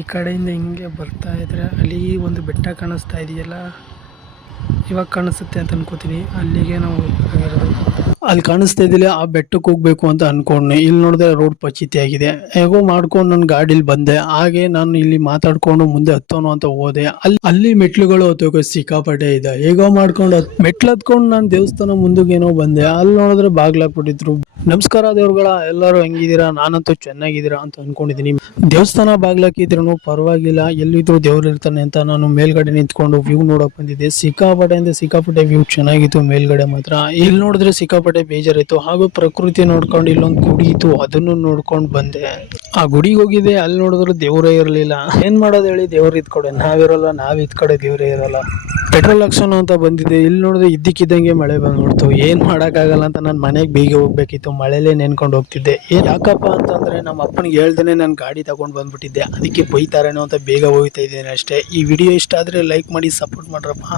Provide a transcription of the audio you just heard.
ಈ ಕಡೆಯಿಂದ ಹಿಂಗೆ ಬರ್ತಾ ಇದ್ರೆ ಅಲ್ಲಿ ಒಂದು ಬೆಟ್ಟ ಕಾಣಿಸ್ತಾ ಇದೆಯಲ್ಲ, ಇವಾಗ ಕಾಣಿಸುತ್ತೆ ಅಂತ ಅನ್ಕೋತೀನಿ. ಅಲ್ಲಿಗೆ ನಾವು ಹೋಗ್ಬೇಕಾಗಿರೋದು. ಅಲ್ಲಿ ಕಾಣಿಸ್ತಾ ಇದ್ದಿಲ್ಲ, ಆ ಬೆಟ್ಟಕ್ಕೆ ಹೋಗ್ಬೇಕು ಅಂತ ಅನ್ಕೊಂಡೆ. ಇಲ್ಲಿ ನೋಡಿದ್ರೆ ರೋಡ್ ಪಚಿತಿ ಆಗಿದೆ. ಹೇಗೋ ಮಾಡ್ಕೊಂಡು ನನ್ನ ಗಾಡಿಲಿ ಬಂದೆ. ಹಾಗೆ ನಾನು ಇಲ್ಲಿ ಮಾತಾಡ್ಕೊಂಡು ಮುಂದೆ ಹತ್ತೋನು ಅಂತ ಹೋದೆ. ಅಲ್ಲಿ ಮೆಟ್ಲುಗಳು ಹತ್ತೋಕೆ ಸಿಕ್ಕಾಪಟ್ಟೆ ಇದೆ. ಹೇಗೋ ಮಾಡ್ಕೊಂಡು ಮೆಟ್ಲು ಹತ್ಕೊಂಡು ನಾನು ದೇವಸ್ಥಾನ ಮುಂದಗೇನೋ ಬಂದೆ. ಅಲ್ಲಿ ನೋಡಿದ್ರೆ ಬಾಗ್ಲಾಕ್ಬಿಟ್ಟಿದ್ರು. ನಮಸ್ಕಾರ ದೇವ್ರುಗಳ, ಎಲ್ಲರೂ ಹೆಂಗಿದ್ದೀರಾ? ನಾನಂತೂ ಚೆನ್ನಾಗಿದ್ದೀರಾ ಅಂತ ಅನ್ಕೊಂಡಿದ್ದೀನಿ. ದೇವಸ್ಥಾನ ಬಾಗ್ಲಾಕಿದ್ರು ಪರವಾಗಿಲ್ಲ, ಎಲ್ಲಿದ್ರು ದೇವ್ರು ಇರ್ತಾನೆ ಅಂತ ನಾನು ಮೇಲ್ಗಡೆ ನಿಂತ್ಕೊಂಡು ವ್ಯೂ ನೋಡಕ್ ಬಂದಿದ್ದೆ. ಸಿಕ್ಕಾಪಟ್ಟೆ ಅಂದ್ರೆ ಸಿಕ್ಕಾಪಟ್ಟೆ ವ್ಯೂ ಚೆನ್ನಾಗಿತ್ತು ಮೇಲ್ಗಡೆ ಮಾತ್ರ. ಇಲ್ಲಿ ನೋಡಿದ್ರೆ ಸಿಕ್ಕಾಪಟ್ಟೆ ಬೇಜಾರಿತ್ತು. ಹಾಗೂ ಪ್ರಕೃತಿ ನೋಡ್ಕೊಂಡು ಇಲ್ಲೊಂದು ಗುಡಿ ಇತ್ತು, ಅದನ್ನು ನೋಡ್ಕೊಂಡು ಬಂದೆ. ಆ ಗುಡಿಗೆ ಹೋಗಿದ್ದೆ, ಅಲ್ಲಿ ನೋಡಿದ್ರೆ ದೇವರೇ ಇರಲಿಲ್ಲ. ಏನ್ ಮಾಡೋದು ಹೇಳಿ, ದೇವ್ರು ಇದ್ ಕಡೆ ನಾವಿರಲ್ಲ, ನಾವ್ ಇದ್ ಕಡೆ ದೇವ್ರೇ ಇರಲ್ಲ. ಪೆಟ್ರೋಲ್ ಹಾಕ್ಸೋಣ ಅಂತ ಬಂದಿದ್ದೆ. ಇಲ್ಲಿ ನೋಡಿದ್ರೆ ಇದ್ದಕ್ಕಿದ್ದಂಗೆ ಮಳೆ ಬಂದ್ಬಿಡ್ತು. ಏನ್ ಮಾಡಕ್ಕಾಗಲ್ಲ ಅಂತ ನಾನು ಮನೆಗೆ ಬೇಗ ಹೋಗ್ಬೇಕಿತ್ತು. ಮಳೆಲೇ ನೆನ್ಕೊಂಡು ಹೋಗ್ತಿದ್ದೆ. ಯಾಕಪ್ಪ ಅಂತಂದ್ರೆ ನಮ್ಮ ಅಪ್ಪನಿಗೆ ಹೇಳ್ದೇನೆ ನಾನು ಗಾಡಿ ತಗೊಂಡ್ ಬಂದ್ಬಿಟ್ಟಿದ್ದೆ. ಅದಕ್ಕೆ ಬೈತಾರೇನೋ ಅಂತ ಬೇಗ ಹೋಗ್ತಾ ಇದ್ದೇನೆ ಅಷ್ಟೇ. ಈ ವಿಡಿಯೋ ಇಷ್ಟ ಆದ್ರೆ ಲೈಕ್ ಮಾಡಿ, ಸಪೋರ್ಟ್ ಮಾಡ್ರಪ್ಪ.